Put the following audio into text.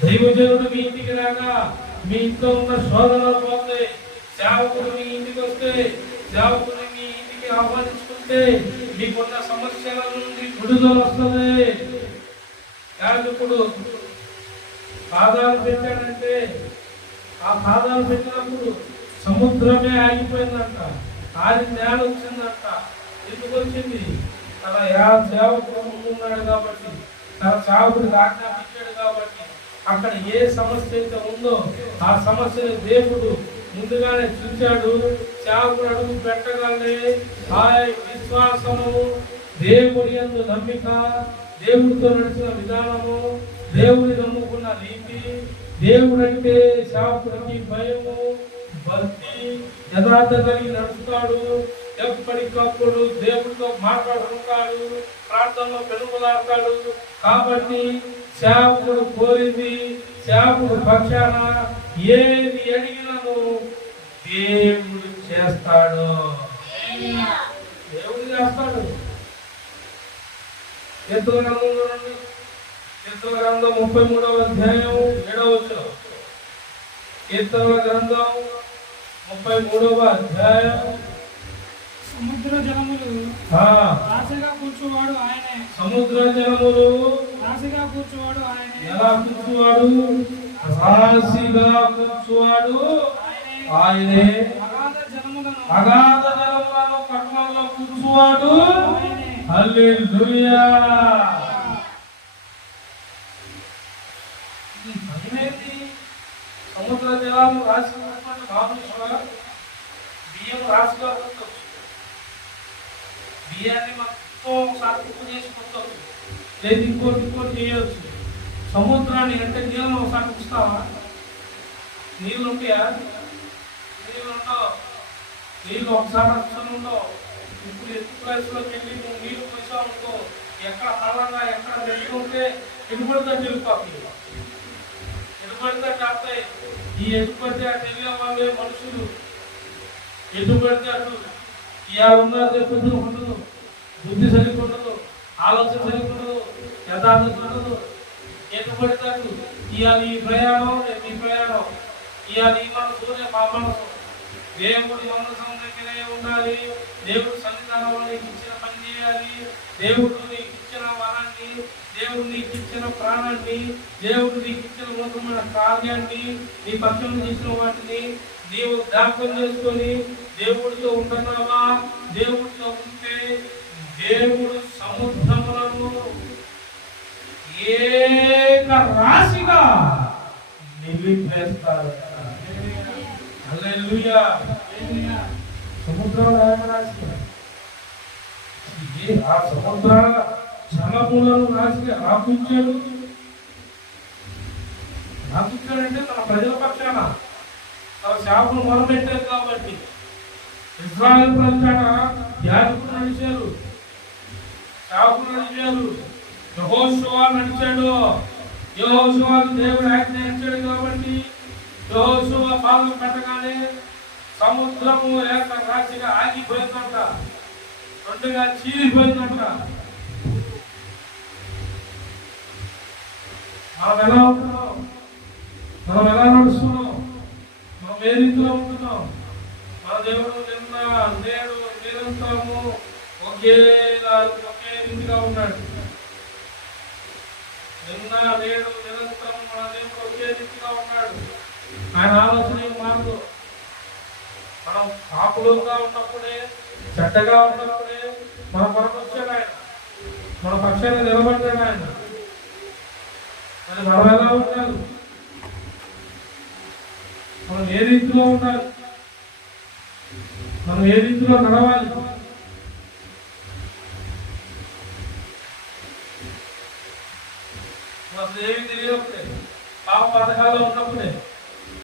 దైవజనుడు మీ ఇంటికి రాగా మీ ఇంట్లో ఉన్న శోధనలు పోతాయి సేవకుడు మీ ఇంటికి వస్తే సేవకుడు మీ ఇంటికి ఆహ్వానించుకుంటే మీకున్న సమస్యల నుండి విడుదల వస్తుంది యాజకుడు పాదాలు పెట్టాడంటే ఆ పాదాలు పెట్టినప్పుడు సముద్రమే ఆగిపోయిందంట ఆది నేల వచ్చిందంట ఎందుకు వచ్చింది తన యా సేవకుడు ముందున్నాడు కాబట్టి తన సేవకుడికి ఆజ్ఞాపించాడు కాబట్టి అక్కడ ఏ సమస్య అయితే ఉందో ఆ సమస్యను దేవుడు ముందుగానే చూశాడు. సేవకుడు అడుగు పెట్టగానే హాయ్ విశ్వాసము దేవుడి ఎందు నమ్మిక దేవుడితో నడిచిన విధానము దేవుని నమ్ముకున్న నీతి దేవుడు అంటే శాపుడికి భయము భక్తి యథార్థ కలిగి నడుస్తాడు ఎప్పటికప్పుడు దేవుడితో మాట్లాడుకుంటాడు ప్రార్థనలో పెరుగులాడతాడు కాబట్టి సేవకుడు కోరింది సేవకుడు పక్షాన ఏది అడిగినను దేవుడు చేస్తాడు. దేవుడు చేస్తాడు. కీర్తన గ్రంథంలో నుండి కీర్తన గ్రంథం ముప్పై మూడవ అధ్యాయం ఏడవ వచనం. గ్రంథం ముప్పై మూడవ అధ్యాయం సముద్ర జలములు. రాశిగా కూర్చువాడు ఆయనే. సముద్ర జలములు. రాశిగా కూర్చువాడు ఆయనే. ఎలా కూర్చువాడు? రాశిగా కూర్చువాడు ఆయనే. అగాధ జలములను. అగాధ జలములను పట్టణంలో కూర్చువాడు హల్లెలూయా. సముద్ర జలాలు రాసి బియ్యం రాసిగా ఉండొచ్చు బియ్యాన్ని మొత్తం ఒకసారి ఉప్పు చేసి లేదు ఇంకోటి ఇంకోటి చేయవచ్చు సముద్రాన్ని అంటే నీళ్ళని ఒకసారి ఉంచుతావా నీళ్ళు ఉంటాయా? నీళ్ళు ఉండవు. నీళ్ళు ఒకసారి అసలు ఉండవు. ఇప్పుడు ఎత్తు ప్లేస్లోకి వెళ్ళి నువ్వు నీళ్ళు పోసావు అనుకో ఎక్కడ పరంగా ఎక్కడ గట్టి ఉంటే ఎటుపడితే వెళ్ళిపోతుంది ఈ ఎటుపడితే అటు వెళ్ళే వాళ్ళే మనుషులు. ఎటు పడితే అటు ఇవాళ ఉన్నది రేపు ఉండదు బుద్ధి సరిగ్గా ఉండదు ఆలోచన సరిగ్గా ఉండదు యథార్థత ఉండదు ఎటు పడతాడు ఇవాళ ఈ ప్రయాణం రేపు ఈ ప్రయాణం. ఇవాళ ఈ మనసు రేపు ఆ మనసు. దేవుడి మనసు దగ్గరే ఉండాలి. దేవుడు సన్నిధానంలో నీకు ఇచ్చిన పని చేయాలి. దేవుడు నీకు ఇచ్చిన వరాలు దేవుడు నీకు ఇచ్చిన ప్రాణాన్ని దేవుడు నీకు ఇచ్చిన ఉన్నతమైన కార్యాన్ని నీ పక్షం చేసిన వాటిని నీవు జ్ఞాపకం చేసుకొని దేవుడితో ఉంటున్నావా? దేవుడితో ఉంటే దేవుడు సముద్రములను ఏక రాశిగా నిలిపేస్తాడు. హల్లెలూయా. సముద్రంలో ఆయన ఆ సముద్ర జలములను రాసి రాపించాడు రాపించాడంటే తన ప్రజల పక్షాన తన శాపను మొదలుపెట్టారు కాబట్టి. ఇజ్రాయల్ ప్రజల యాజకులు నడిచారు. శాపలు నడిచారు. యహోశివా నడిచాడు. యహోశివా దేవుడు ఆజ్ఞ కాబట్టి యహోశివా పాదం పెట్టగానే సముద్రము ఏక రాశిగా ఆగిపోయిందంట. రెండుగా చీలిపోయిందంట. మనం ఎలా ఉంటున్నాం మనం ఎలా నడుస్తున్నాం? మనం ఏ రీతిలో ఉంటున్నాం? మన దేవుడు నిన్న నేడు నిరంతరము ఒకేలా ఒకే రీతిగా ఉన్నాడు. నిన్న నేడు నిరంతరం మన దేవుడు ఒకే రీతిగా ఉన్నాడు. ఆయన ఆలోచన ఏం మారదు. మనం పాపులుగా ఉన్నప్పుడే చెడ్డగా ఉన్నప్పుడే మన కొరకు వచ్చాడు ఆయన. మన పక్షాన్ని నిలబడ్డాడు ఆయన. మరి మనం ఎలా ఉండాలి. మనం ఏ రీతిలో ఉండాలి? మనం ఏ రీతిలో నడవాలి? అసలు ఏమి తెలియనప్పుడే పాప పథకాల్లో ఉన్నప్పుడే